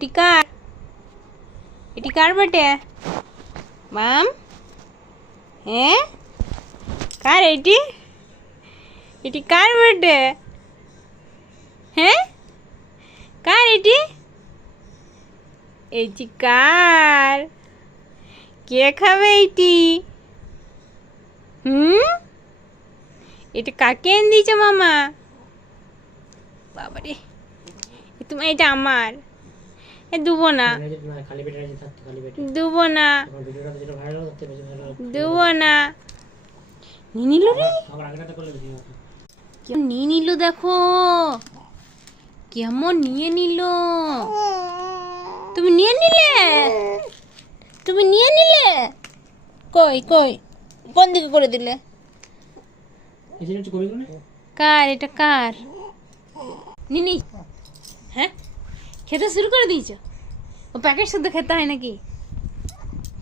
এটি কার? এটি কার বটে মাম? হ্যাঁ, কার এটি? এটি কার বটে? হ্যাঁ, কার এটি? এটি কার? কে খাবে এইটি? এটা কাকে এনে দিয়েছো মামা? বাবারে, তুমি এটা আমার। দুবো না, দুবো না, দুবো না। নিয়ে নিল রে, কেমন নিয়ে নিল দেখো, কেমন নিয়ে নিল। তুমি নিয়ে নিলে, তুমি নিয়ে নিলে। কই কই, কোন দিকে করে দিলে? কার এটা, কার? নিনি, হ্যাঁ খেতে শুরু করে দিয়েছ? ও প্যাকেট শুদ্ধ খেতে হয় নাকি?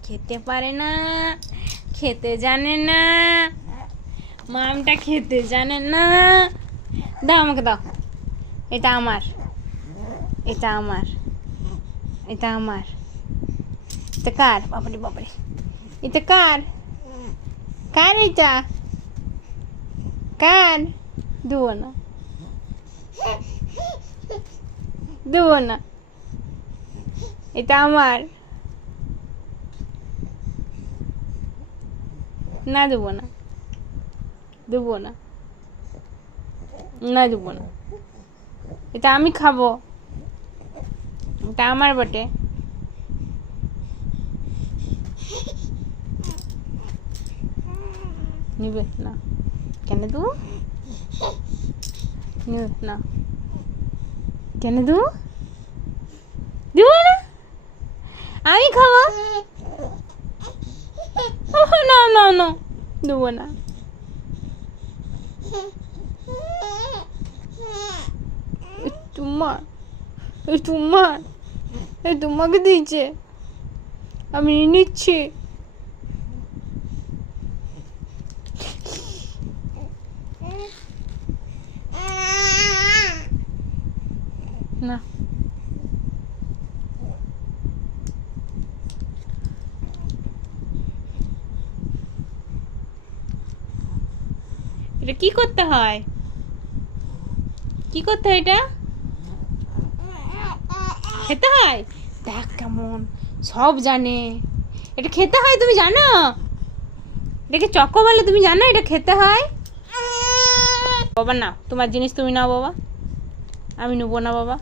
খেতে পারে না, খেতে জানে না, মামটা খেতে জানে না। দাও আমাকে, দাও। এটা আমার, এটা আমার, এটা আমার। এটা কার? বাবারে বাবারে, এটা কার? কার এটা? কার? দেবো না, দেবো না, এটা আমার না, দেবো না, দেবো না, না দেবো না। এটা আমি খাবো, এটা আমার বটে। নিবে না কেন দেবো? নিবে না কেন দেবো? দেবো না, আমি খাবো। না না না, দেবো না। তোমার, তোমার, তোমাকে দিয়েছে, আমি নিচ্ছি। না, এটা কি করতে হয়? কি করতে হয় এটা? খেতে হয়? দেখ কেমন সব জানে। এটা খেতে হয়, তুমি জানো? এটাকে চকো বলে, তুমি জানো এটা খেতে হয়? বাবা নাও, তোমার জিনিস তুমি নাও বাবা, আমি নেবো না বাবা।